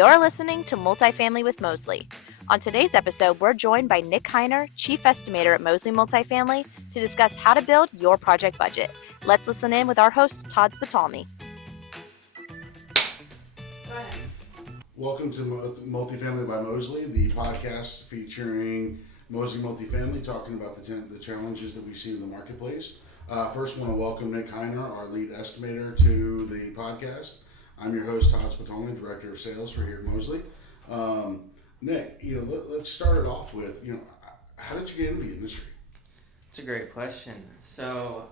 You're listening to Multifamily with Moseley. On today's episode, we're joined by Nick Hiner, Chief Estimator at Moseley Multi-Family, to discuss how to build your project budget. Let's listen in with our host, Todd Spitalny. Welcome to Multifamily by Moseley, the podcast featuring Moseley Multi-Family, talking about the challenges that we see in the marketplace. First, I want to welcome Nick Hiner, our lead estimator, to the podcast. I'm your host, Todd Spitalny, Director of Sales for here at Moseley. Nick, let's start it off with, how did you get into the industry? It's a great question. So,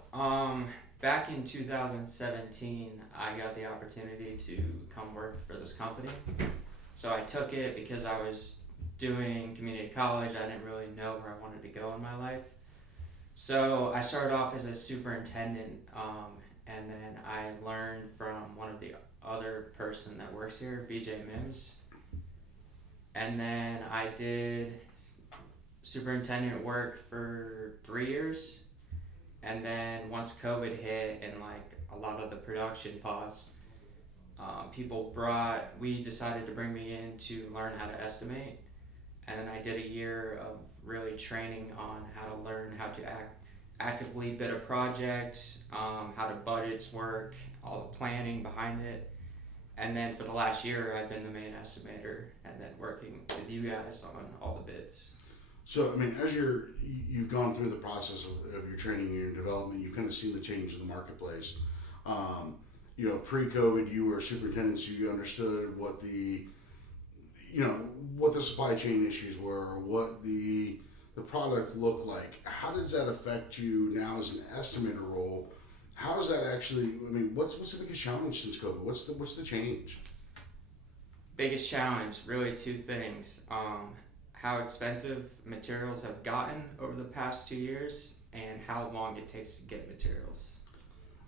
back in 2017, I got the opportunity to come work for this company. So I took it because I was doing community college. I didn't really know where I wanted to go in my life. So I started off as a superintendent, and then I learned from one of the other person that works here, BJ Mims. And then I did superintendent work for 3 years. And then once COVID hit and a lot of the production paused, we decided to bring me in to learn how to estimate. And then I did a year of really training on how to learn how to actively bid a project, how the budgets work, all the planning behind it. And then for the last year, I've been the main estimator and then working with you guys on all the bids. So, as you've gone through the process of your training and your development, you've kind of seen the change in the marketplace. Pre-COVID, you were superintendent, so you understood what the supply chain issues were, what the product looked like. How does that affect you now as an estimator role? How does that actually, what's the biggest challenge since COVID? What's the change? Biggest challenge, really two things. How expensive materials have gotten over the past 2 years and how long it takes to get materials.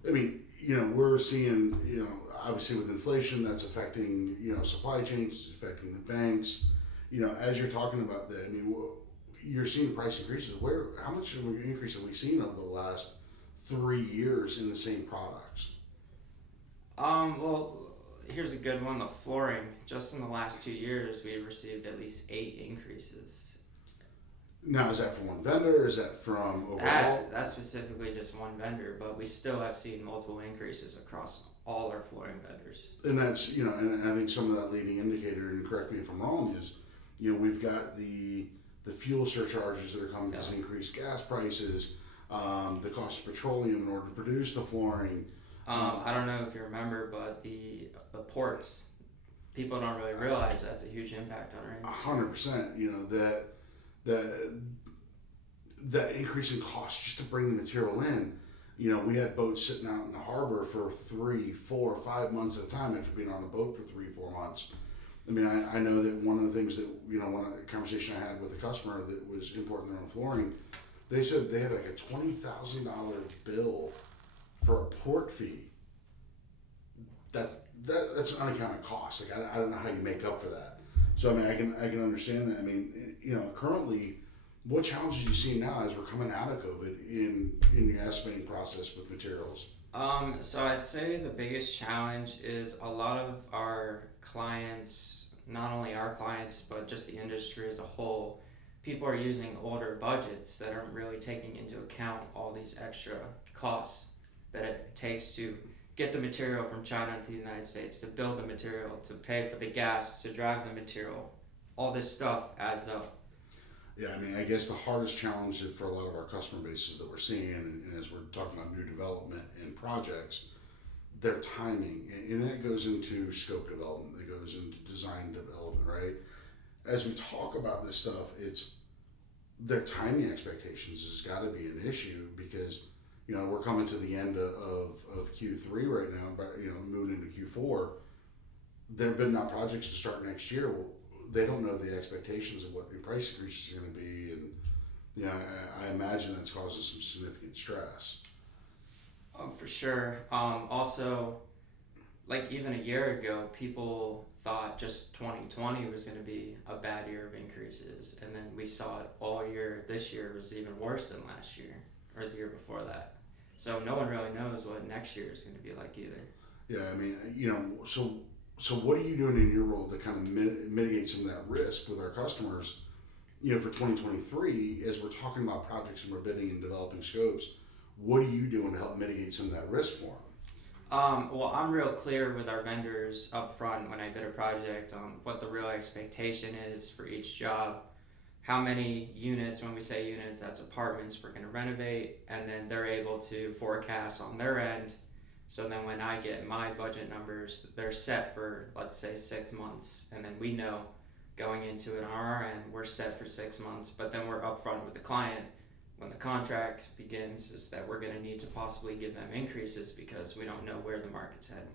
We're seeing, obviously with inflation, that's affecting, supply chains, affecting the banks. As you're talking about that, you're seeing price increases. How much of an increase have we seen over the last 3 years in the same products? Well, here's a good one, the flooring. Just in the last 2 years, we received at least 8 increases. Now, is that from one vendor, or is that from overall? That's specifically just one vendor, but we still have seen multiple increases across all our flooring vendors. And that's, and I think some of that leading indicator, and correct me if I'm wrong, is, we've got the fuel surcharges that are coming as increased gas prices, the cost of petroleum in order to produce the flooring. I don't know if you remember, but the ports, people don't really realize that's a huge impact on our industry. 100%, that increase in cost just to bring the material in. We had boats sitting out in the harbor for 3, 4, 5 months at a time after being on a boat for 3, 4 months. I know that one of the things that, one conversation I had with a customer that was importing their own flooring, they said they had a $20,000 bill for a port fee. That's an unaccounted cost. I don't know how you make up for that. So I can understand that. Currently, what challenges do you see now as we're coming out of COVID in your estimating process with materials? So I'd say the biggest challenge is a lot of our clients, not only our clients, but just the industry as a whole, people are using older budgets that aren't really taking into account all these extra costs that it takes to get the material from China to the United States, to build the material, to pay for the gas, to drive the material. All this stuff adds up. Yeah, I guess the hardest challenge for a lot of our customer bases that we're seeing, and as we're talking about new development and projects, their timing, and that goes into scope development, that goes into design development, right? As we talk about this stuff, it's their timing expectations has got to be an issue because, we're coming to the end of Q3 right now, but, moving into Q4, there have been now projects to start next year. Well, they don't know the expectations of what the price increases are going to be, and I imagine that's causing some significant stress. Oh, for sure. Also, even a year ago, people thought just 2020 was going to be a bad year of increases, and then we saw it all year. This year was even worse than last year or the year before that. So no one really knows what next year is going to be like either. Yeah, so So what are you doing in your role to kind of mitigate some of that risk with our customers, for 2023, as we're talking about projects and we're bidding and developing scopes? What are you doing to help mitigate some of that risk for them? Well, I'm real clear with our vendors up front when I bid a project on what the real expectation is for each job. How many units, when we say units, that's apartments we're going to renovate, and then they're able to forecast on their end. So then when I get my budget numbers, they're set for, let's say, 6 months, and then we know going into it on our end, we're set for 6 months, but then we're upfront with the client when the contract begins is that we're going to need to possibly give them increases because we don't know where the market's heading.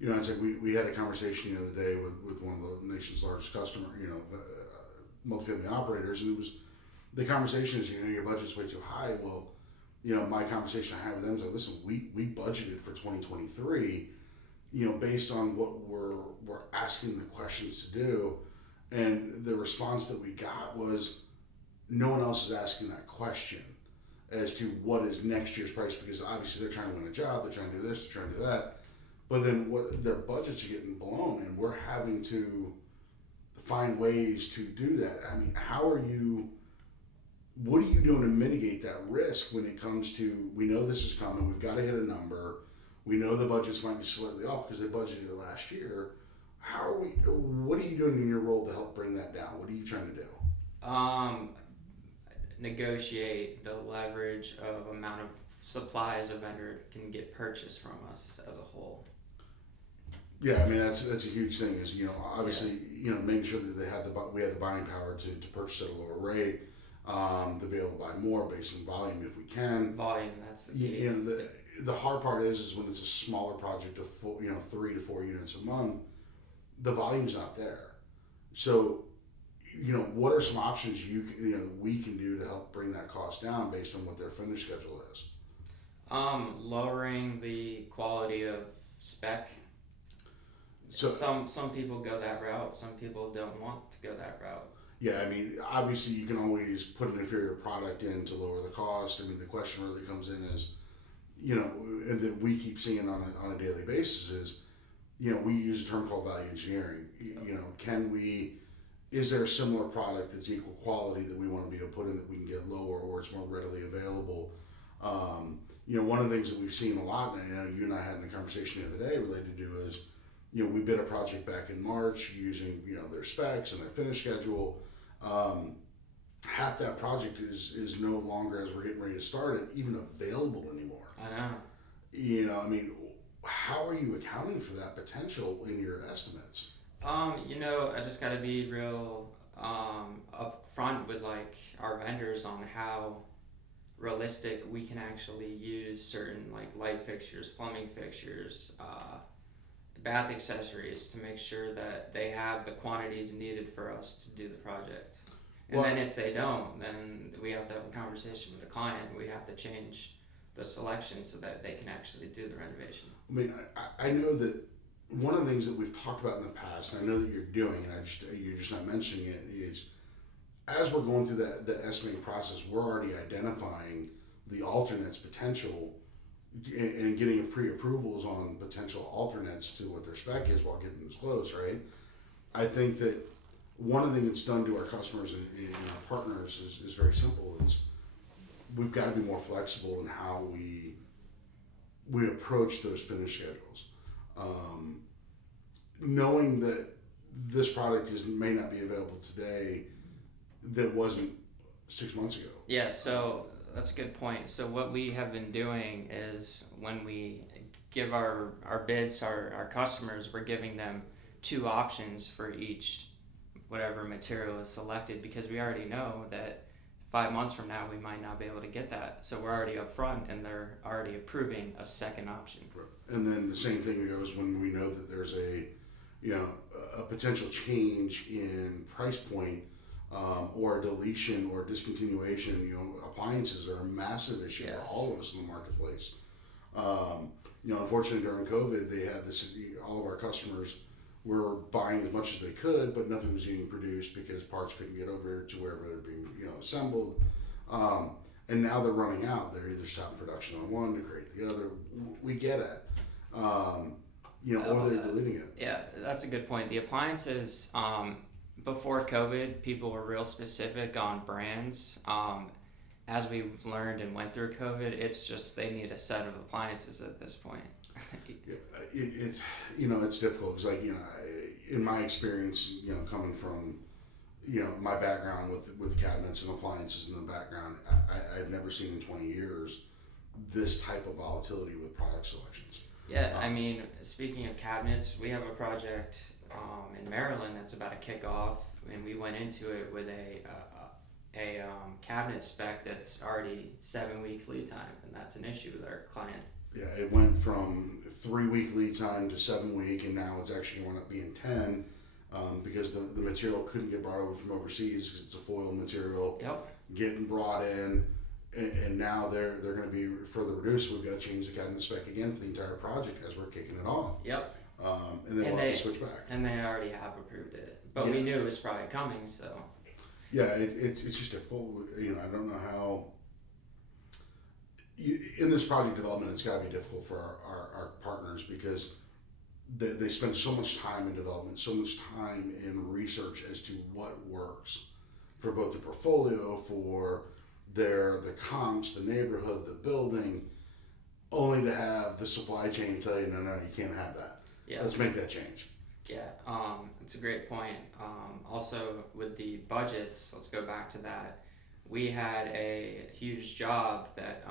It's like we had a conversation the other day with one of the nation's largest customer, multifamily operators, and it was, the conversation is, your budget's way too high. Well, my conversation I had with them is like, listen, we budgeted for 2023, based on what we're asking the questions to do. And the response that we got was, no one else is asking that question as to what is next year's price, because obviously they're trying to win a job, they're trying to do this, they're trying to do that. But then what their budgets are getting blown, and we're having to find ways to do that. I mean, what are you doing to mitigate that risk when it comes to, we know this is coming, we've got to hit a number, we know the budgets might be slightly off because they budgeted it last year. What are you doing in your role to help bring that down? What are you trying to do? Negotiate the leverage of amount of supplies a vendor can get purchased from us as a whole. Yeah, I mean that's a huge thing. Is obviously making sure that we have the buying power to purchase at a lower rate, to be able to buy more based on volume if we can. Volume, that's the key. The hard part is when it's a smaller project of 3 to 4 units a month, the volume's not there. So what are some options we can do to help bring that cost down based on what their finish schedule is? Lowering the quality of spec. So some people go that route. Some people don't want to go that route. Yeah, I mean, obviously you can always put an inferior product in to lower the cost. I mean, the question really comes in is, and that we keep seeing on a daily basis is, we use a term called value engineering. Is there a similar product that's equal quality that we want to be able to put in that we can get lower or it's more readily available? One of the things that we've seen a lot, and you and I had in a conversation the other day related to is, we bid a project back in March using, their specs and their finish schedule. Half that project is no longer, as we're getting ready to start it, even available anymore. I know. I mean, how are you accounting for that potential in your estimates? I just got to be real upfront with our vendors on how realistic we can actually use certain light fixtures, plumbing fixtures, bath accessories to make sure that they have the quantities needed for us to do the project. And then if they don't, then we have to have a conversation with the client. We have to change the selection so that they can actually do the renovation. I mean, I know that one of the things that we've talked about in the past, and I know that you're doing, and you're just not mentioning it, is as we're going through that estimating process, we're already identifying the alternates potential and getting pre-approvals on potential alternates to what their spec is while getting this close, right? I think that one of the things that's done to our customers and our partners is very simple. We've got to be more flexible in how we approach those finish schedules. Knowing that this product may not be available today that wasn't 6 months ago. Yeah, so that's a good point. So what we have been doing is when we give our bids, our customers, we're giving them 2 options for each whatever material is selected, because we already know that 5 months from now we might not be able to get that. So we're already up front and they're already approving a second option. Right. And then the same thing goes when we know that there's a potential change in price point, or a deletion or discontinuation. Appliances are a massive issue for all of us in the marketplace. Unfortunately during COVID, they had this. All of our customers were buying as much as they could, but nothing was being produced because parts couldn't get over to wherever they're being assembled. And now they're running out. They're either stopping production on one to create the other. We get it. or they're deleting it. Yeah, that's a good point. The appliances, before COVID, people were real specific on brands. As we've learned and went through COVID, it's just they need a set of appliances at this point. It's difficult because in my experience, coming from my background with cabinets and appliances in the background, I've never seen in 20 years this type of volatility with product selections. Yeah, I mean, speaking of cabinets, we have a project in Maryland that's about to kick off, and we went into it with a cabinet spec that's already 7 weeks lead time, and that's an issue with our client. Yeah, it went from 3-week lead time to 7-week, and now it's actually going to be 10 because the material couldn't get brought over from overseas because it's a foil material. Yep. Getting brought in, and now they're going to be further reduced. We've got to change the cabinet spec again for the entire project as we're kicking it off. Yep. And then we'll have to switch back. And they already have approved it, but we knew it was probably coming, so. Yeah, it's just difficult. I don't know how. In this project development, it's got to be difficult for our partners because they spend so much time in development, so much time in research as to what works for both the portfolio, for the comps, the neighborhood, the building, only to have the supply chain tell you, no, you can't have that. Yeah. Let's make that change. Yeah, it's a great point. Also, with the budgets, let's go back to that. We had a huge job that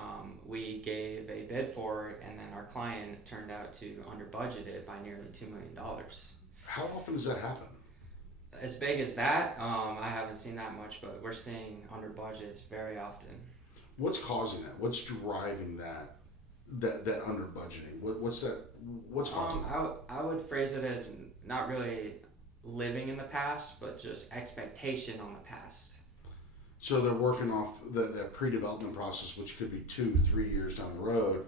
we gave a bid for, and then our client turned out to under budget it by nearly $2 million. How often does that happen? As big as that, I haven't seen that much, but we're seeing under budgets very often. What's causing that? What's driving that under budgeting? What's causing that? I would phrase it as not really living in the past, but just expectation on the past. So they're working off that pre-development process, which could be 2-3 years down the road,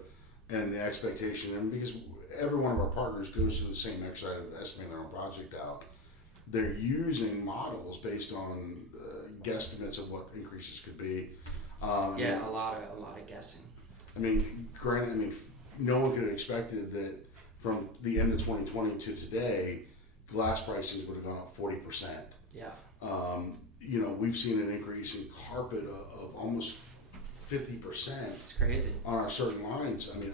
and the expectation, and because every one of our partners goes through the same exercise of estimating their own project out, they're using models based on guesstimates of what increases could be. A lot of guessing. I mean, granted, no one could have expected that from the end of 2020 to today, glass pricings would have gone up 40%. Yeah. We've seen an increase in carpet of almost 50%. It's crazy. On our certain lines. I mean,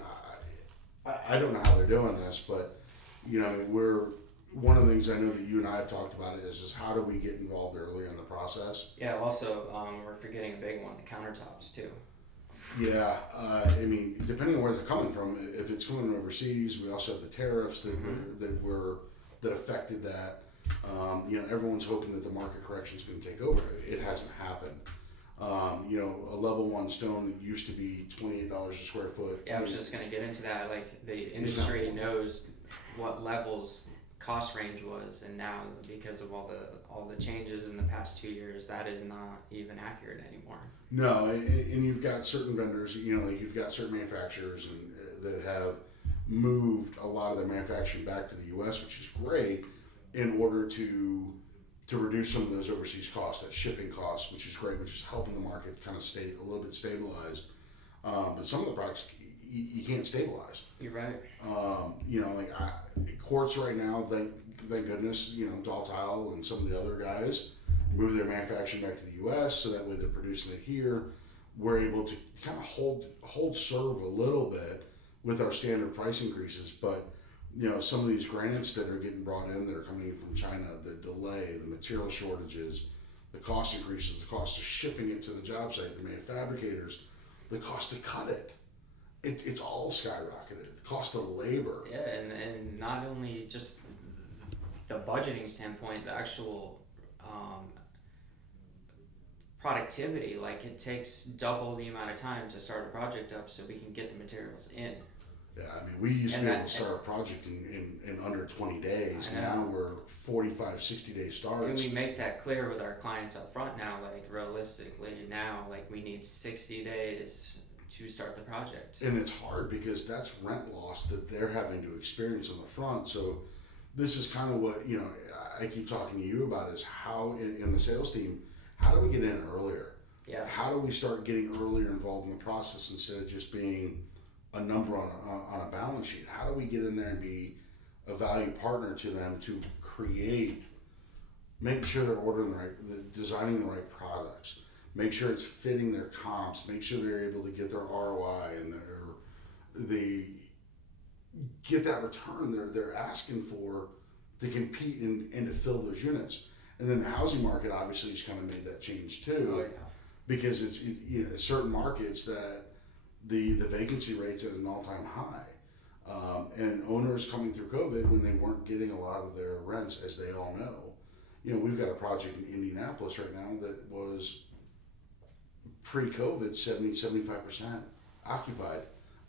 I don't know how they're doing this, but we're one of the things I know that you and I have talked about is how do we get involved earlier in the process? Yeah. Also, we're forgetting a big one: the countertops too. Yeah, depending on where they're coming from, if it's coming from overseas, we also have the tariffs that affected that. Everyone's hoping that the market correction is going to take over. It hasn't happened. A level 1 stone that used to be $28 a square foot. Yeah, I was just going to get into that. Like the industry knows what levels cost range was, and now because of all the changes in the past 2 years, that is not even accurate anymore. No, and you've got certain vendors, you've got certain manufacturers that have moved a lot of their manufacturing back to the U.S., which is great, in order to reduce some of those overseas costs, that shipping costs, which is great, which is helping the market kind of stay a little bit stabilized. But some of the products you can't stabilize. You're right. Quartz right now, thank goodness, Doll Tile and some of the other guys move their manufacturing back to the U.S. so that way they're producing it here. We're able to kind of hold serve a little bit with our standard price increases, but some of these granites that are getting brought in that are coming from China, the delay, the material shortages, the cost increases, the cost of shipping it to the job site, the fabricators, the cost to cut it. It's all skyrocketed. The cost of labor. Yeah, and not only just the budgeting standpoint, the actual productivity. Like it takes double the amount of time to start a project up so we can get the materials in. Yeah, we used to be able to start a project in under 20 days. Now we're 45, 60 day starts. And we make that clear with our clients up front now, like realistically now, like we need 60 days to start the project. And it's hard because that's rent loss that they're having to experience on the front. So this is kind of what, I keep talking to you about is how in the sales team, how do we get in earlier? Yeah. How do we start getting earlier involved in the process instead of just being a number on a balance sheet? How do we get in there and be a value partner to them to create, make sure they're ordering designing the right products, make sure it's fitting their comps, make sure they're able to get their ROI and they get that return they're asking for to compete and to fill those units. And then the housing market obviously has kind of made that change too. Oh, yeah. Because it's certain markets that the vacancy rate's at an all-time high, and owners coming through COVID when they weren't getting a lot of their rents, as they all know. We've got a project in Indianapolis right now that was pre-COVID 70-75% occupied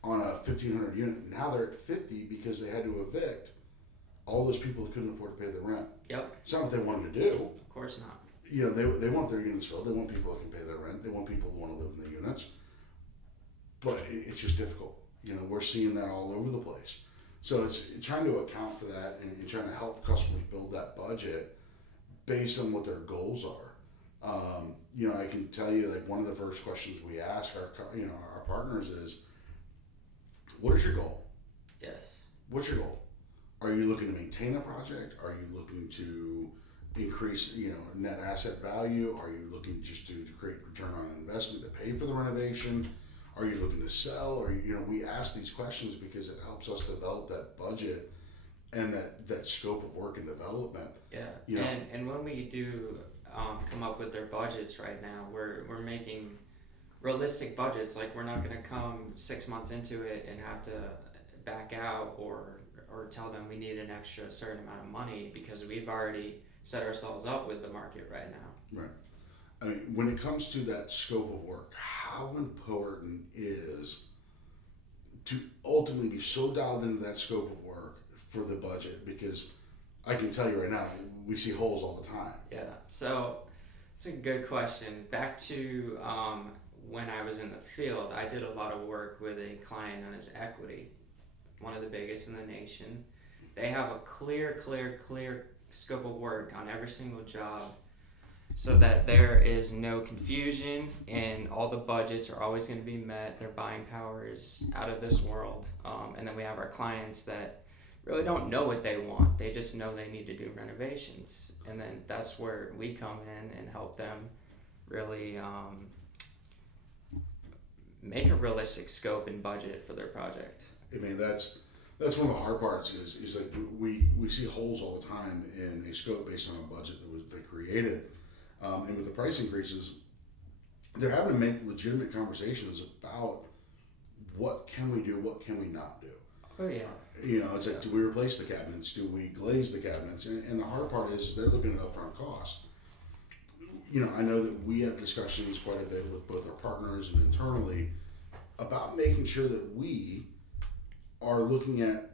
on a 1,500 unit. Now they're at 50 because they had to evict all those people that couldn't afford to pay the rent. Yep. It's not what they wanted to do. Of course not. They want their units filled. They want people that can pay their rent. They want people who want to live in the units. But it's just difficult. We're seeing that all over the place. So it's trying to account for that and trying to help customers build that budget based on what their goals are. I can tell you, like, one of the first questions we ask our partners is, what is your goal? Yes. What's your goal? Are you looking to maintain a project? Are you looking to increase, net asset value? Are you looking just to create return on investment to pay for the renovation? Are you looking to sell? Or, we ask these questions because it helps us develop that budget and that scope of work and development. Yeah. And when we do come up with their budgets right now, we're making realistic budgets. Like, we're not going to come 6 months into it and have to back out or tell them we need an extra certain amount of money, because we've already set ourselves up with the market right now. Right. I mean, when it comes to that scope of work, how important is to ultimately be so dialed into that scope of work for the budget? Because I can tell you right now, we see holes all the time. Yeah, so it's a good question. Back to when I was in the field, I did a lot of work with a client known as Equity, one of the biggest in the nation. They have a clear scope of work on every single job, so that there is no confusion and all the budgets are always going to be met. Their buying power is out of this world. And then we have our clients that really don't know what they want. They just know they need to do renovations. And then that's where we come in and help them really make a realistic scope and budget for their project. I mean, that's one of the hard parts is like we see holes all the time in a scope based on a budget that they created. And with the price increases, they're having to make legitimate conversations about what can we do, what can we not do. Oh yeah. It's like, do we replace the cabinets? Do we glaze the cabinets? And the hard part is they're looking at upfront cost. I know that we have discussions quite a bit with both our partners and internally about making sure that we are looking at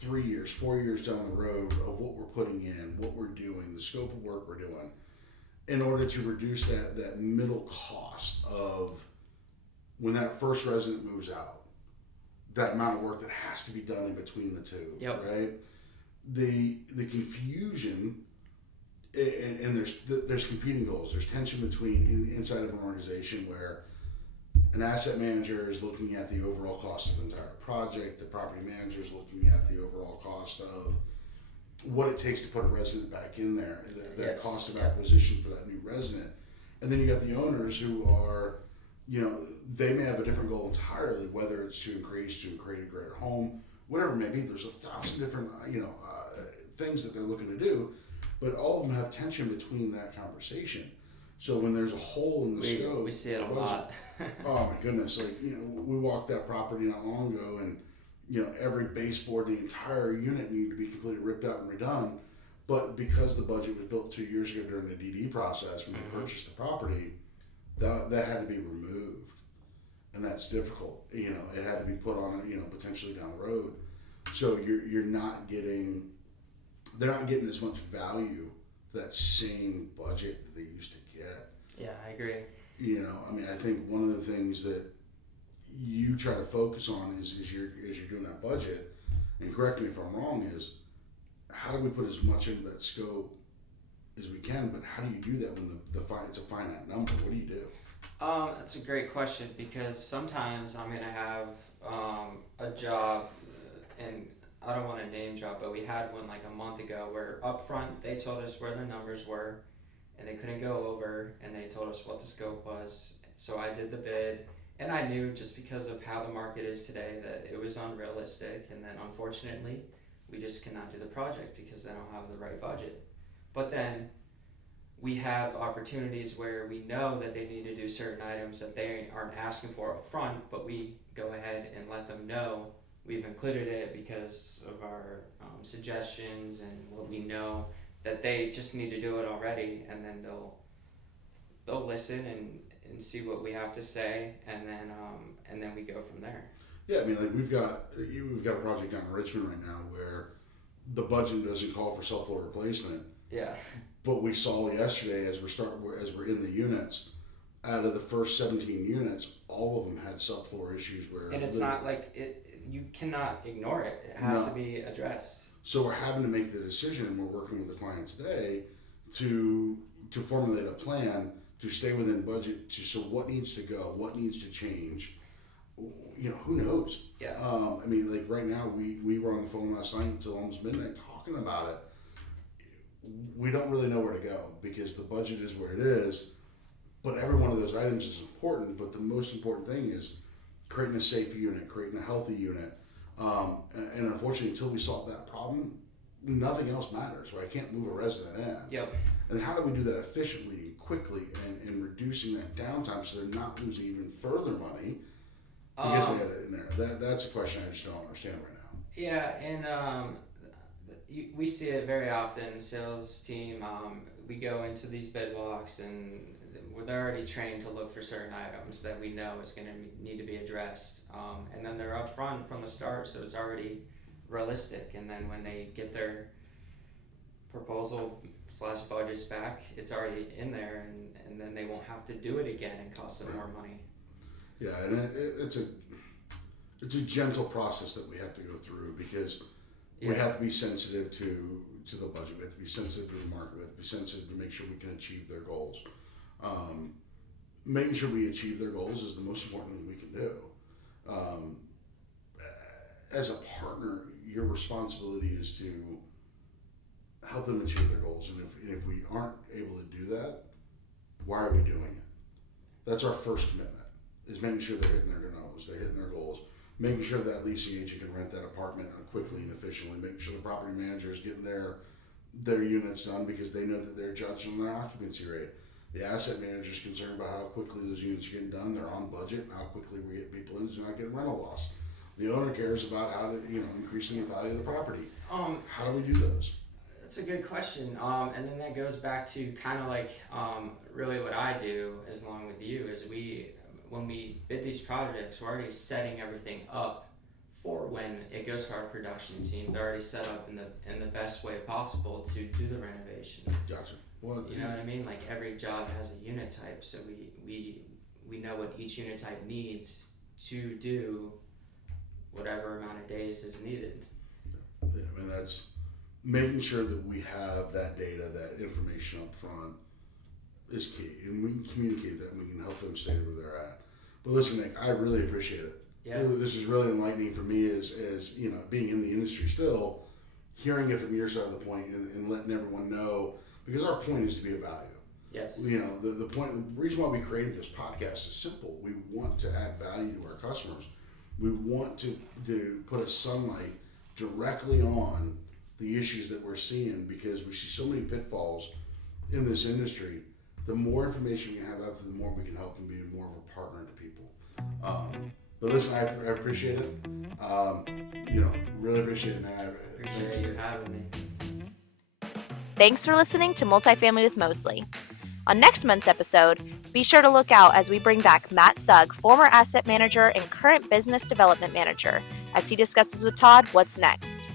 3 years, 4 years down the road of what we're putting in, what we're doing, the scope of work we're doing, in order to reduce that middle cost of when that first resident moves out, that amount of work that has to be done in between the two. Yep. Right? The confusion, and there's competing goals. There's tension between inside of an organization where an asset manager is looking at the overall cost of the entire project. The property manager is looking at the overall cost of what it takes to put a resident back in there, that cost of acquisition for that new resident. And then you got the owners who are, they may have a different goal entirely, whether it's to create a greater home, whatever it may be. There's 1,000 different, things that they're looking to do, but all of them have tension between that conversation. So when there's a hole in the scope, we see it a lot. Oh my goodness! Like, we walked that property not long ago, and every baseboard, the entire unit needed to be completely ripped out and redone. But because the budget was built 2 years ago during the DD process when they purchased the property, that had to be removed, and that's difficult. It had to be put on, potentially down the road. So you're not getting, they're not getting as much value for that same budget that they used to get. Yeah, I agree. I think one of the things that you try to focus on is you're doing that budget, and correct me if I'm wrong, is how do we put as much into that scope as we can, but how do you do that when it's a finite number? What do you do? That's a great question, because sometimes I'm going to have a job and I don't want to name drop, but we had one like a month ago where up front they told us where the numbers were and they couldn't go over, and they told us what the scope was. So I did the bid, and I knew just because of how the market is today that it was unrealistic, and then unfortunately we just cannot do the project because they don't have the right budget. But then we have opportunities where we know that they need to do certain items that they aren't asking for up front, but we go ahead and let them know we've included it because of our suggestions and what we know that they just need to do it already, and then they'll listen and see what we have to say, and then we go from there. Yeah, I mean, like we've got a project down in Richmond right now where the budget doesn't call for subfloor replacement. Yeah. But we saw yesterday as we're in the units, out of the first 17 units, all of them had subfloor issues where. And it's not like you cannot ignore it. It has to be addressed. So we're having to make the decision, and we're working with the client today to formulate a plan to stay within budget. So what needs to go, what needs to change, who knows? Yeah. I mean, like right now, we were on the phone last night until almost midnight talking about it. We don't really know where to go because the budget is where it is, but every one of those items is important. But the most important thing is creating a safe unit, creating a healthy unit. And unfortunately, until we solve that problem, nothing else matters, right? I can't move a resident in. Yep. And how do we do that efficiently and quickly and reducing that downtime so they're not losing even further money because they had it in there? That's a question I just don't understand right now. Yeah, and we see it very often. Sales team, we go into these bid walks and they're already trained to look for certain items that we know is going to need to be addressed, and then they're up front from the start, so it's already realistic. And then when they get their proposal/budgets back, it's already in there, and then they won't have to do it again and cost them more money. Yeah, and it's a gentle process that we have to go through because we have to be sensitive to the budget. We have to be sensitive to the market. We have to be sensitive to make sure we can achieve their goals. Making sure we achieve their goals is the most important thing we can do. As a partner, your responsibility is to help them achieve their goals. And if we aren't able to do that, why are we doing it? That's our first commitment, is making sure they're hitting their goals, they're hitting their goals, making sure that leasing agent can rent that apartment quickly and efficiently, making sure the property manager is getting their units done because they know that they're judged on their occupancy rate. The asset manager is concerned about how quickly those units are getting done, they're on budget, and how quickly we get people in so they're not getting rental loss. The owner cares about how to, increasing the value of the property. How do we do those? That's a good question. And then that goes back to kind of like really what I do as along with you is when we bid these projects, we're already setting everything up for when it goes to our production team. They're already set up in the best way possible to do the renovation. Gotcha. Well, you know what I mean? Like every job has a unit type, so we know what each unit type needs to do whatever amount of days is needed. Yeah, I mean that's making sure that we have that data, that information up front is key, and we can communicate that and we can help them stay where they're at. But listen, Nick, I really appreciate it. Yeah. This is really enlightening for me as being in the industry still, hearing it from your side of the point and letting everyone know, because our point is to be of value. Yes. The reason why we created this podcast is simple. We want to add value to our customers. We want to put a sunlight directly on the issues that we're seeing because we see so many pitfalls in this industry. The more information we have out there, the more we can help and be more of a partner to people. But listen, I appreciate it. Really appreciate it, man. Appreciate you having me. Thanks for listening to Multifamily with Moseley. On next month's episode, be sure to look out as we bring back Matt Sugg, former asset manager and current business development manager, as he discusses with Todd what's next.